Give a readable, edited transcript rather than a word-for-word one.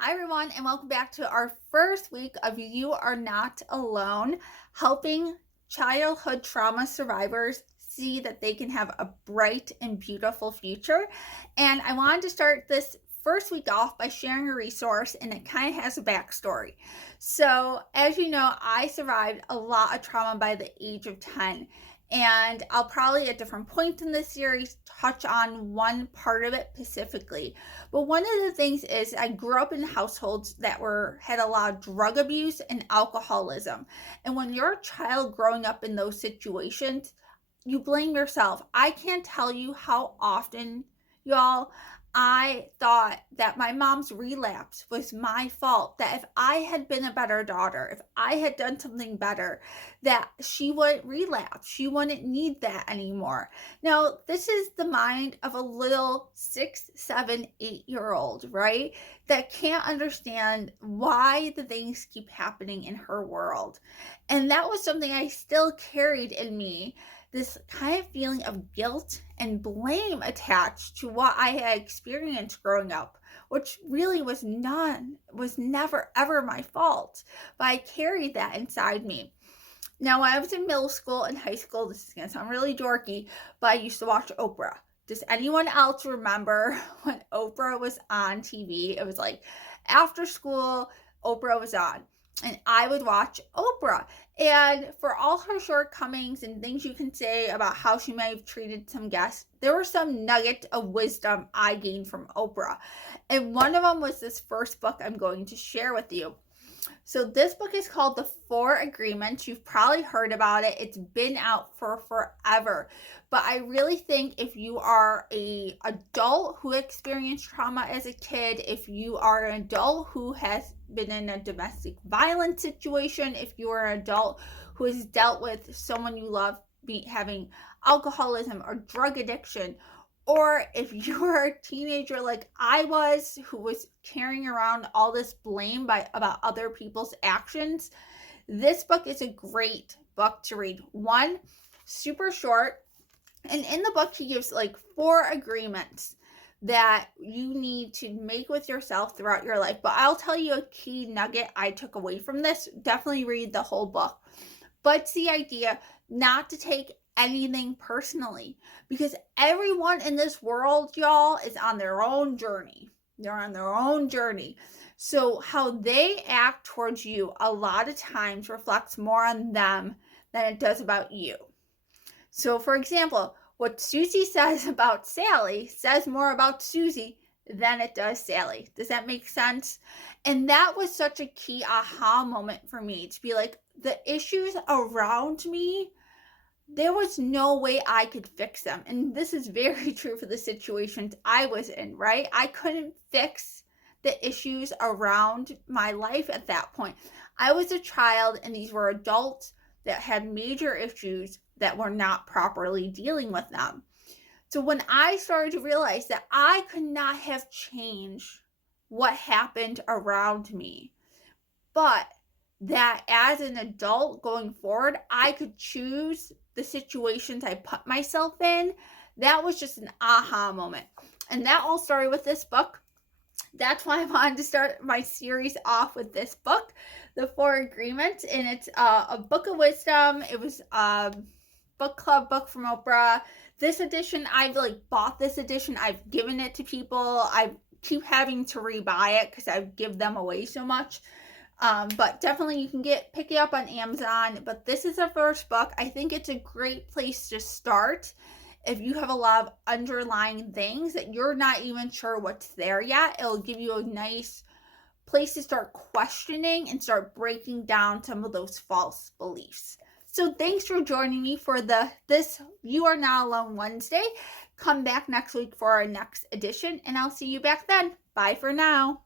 Hi, everyone, and welcome back to our first week of You Are Not Alone, helping childhood trauma survivors see that they can have a bright and beautiful future. And I wanted to start this first week off by sharing a resource, and it kind of has a backstory. So, as you know, I survived a lot of trauma by the age of 10. And I'll probably at different points in this series touch on one part of it specifically. But one of the things is I grew up in households that had a lot of drug abuse and alcoholism. And when you're a child growing up in those situations, you blame yourself. I can't tell you how often, y'all, I thought that my mom's relapse was my fault. That if I had been a better daughter, if I had done something better, that she wouldn't relapse. She wouldn't need that anymore. Now, this is the mind of a little 6, 7, 8-year old, right? That can't understand why the things keep happening in her world. And that was something I still carried in me, this kind of feeling of guilt and blame attached to what I had experienced growing up, which really was never ever my fault. But I carried that inside me. Now, when I was in middle school and high school, this is going to sound really dorky, but I used to watch Oprah. Does anyone else remember when Oprah was on TV? It was like after school, Oprah was on. And I would watch Oprah. And for all her shortcomings and things you can say about how she may have treated some guests, there were some nuggets of wisdom I gained from Oprah. And one of them was this first book I'm going to share with you. So this book is called The Four Agreements. You've probably heard about it. It's been out for forever. But I really think if you are an adult who experienced trauma as a kid, if you are an adult who has been in a domestic violence situation, if you are an adult who has dealt with someone you love having alcoholism or drug addiction, or if you're a teenager like I was, who was carrying around all this blame about other people's actions, this book is a great book to read. One, super short, and in the book he gives like 4 agreements that you need to make with yourself throughout your life. But I'll tell you a key nugget I took away from this. Definitely read the whole book. But it's the idea not to take anything personally, because everyone in this world, y'all, is on their own journey. They're on their own journey. So how they act towards you a lot of times reflects more on them than it does about you. So for example, what Susie says about Sally says more about Susie than it does Sally. Does that make sense? And that was such a key aha moment for me, to be like, the issues around me, there was no way I could fix them. And this is very true for the situations I was in, right? I couldn't fix the issues around my life at that point. I was a child, and these were adults that had major issues that were not properly dealing with them. So when I started to realize that I could not have changed what happened around me, but that as an adult going forward, I could choose the situations I put myself in, that was just an aha moment. And that all started with this book. That's why I wanted to start my series off with this book, The Four Agreements. And it's a book of wisdom. It was a book club book from Oprah. This edition, I've bought this edition. I've given it to people. I keep having to rebuy it because I give them away so much. But definitely you can pick it up on Amazon. But this is a first book. I think it's a great place to start if you have a lot of underlying things that you're not even sure what's there yet. It'll give you a nice place to start questioning and start breaking down some of those false beliefs. So thanks for joining me for this You Are Not Alone Wednesday. Come back next week for our next edition, and I'll see you back then. Bye for now.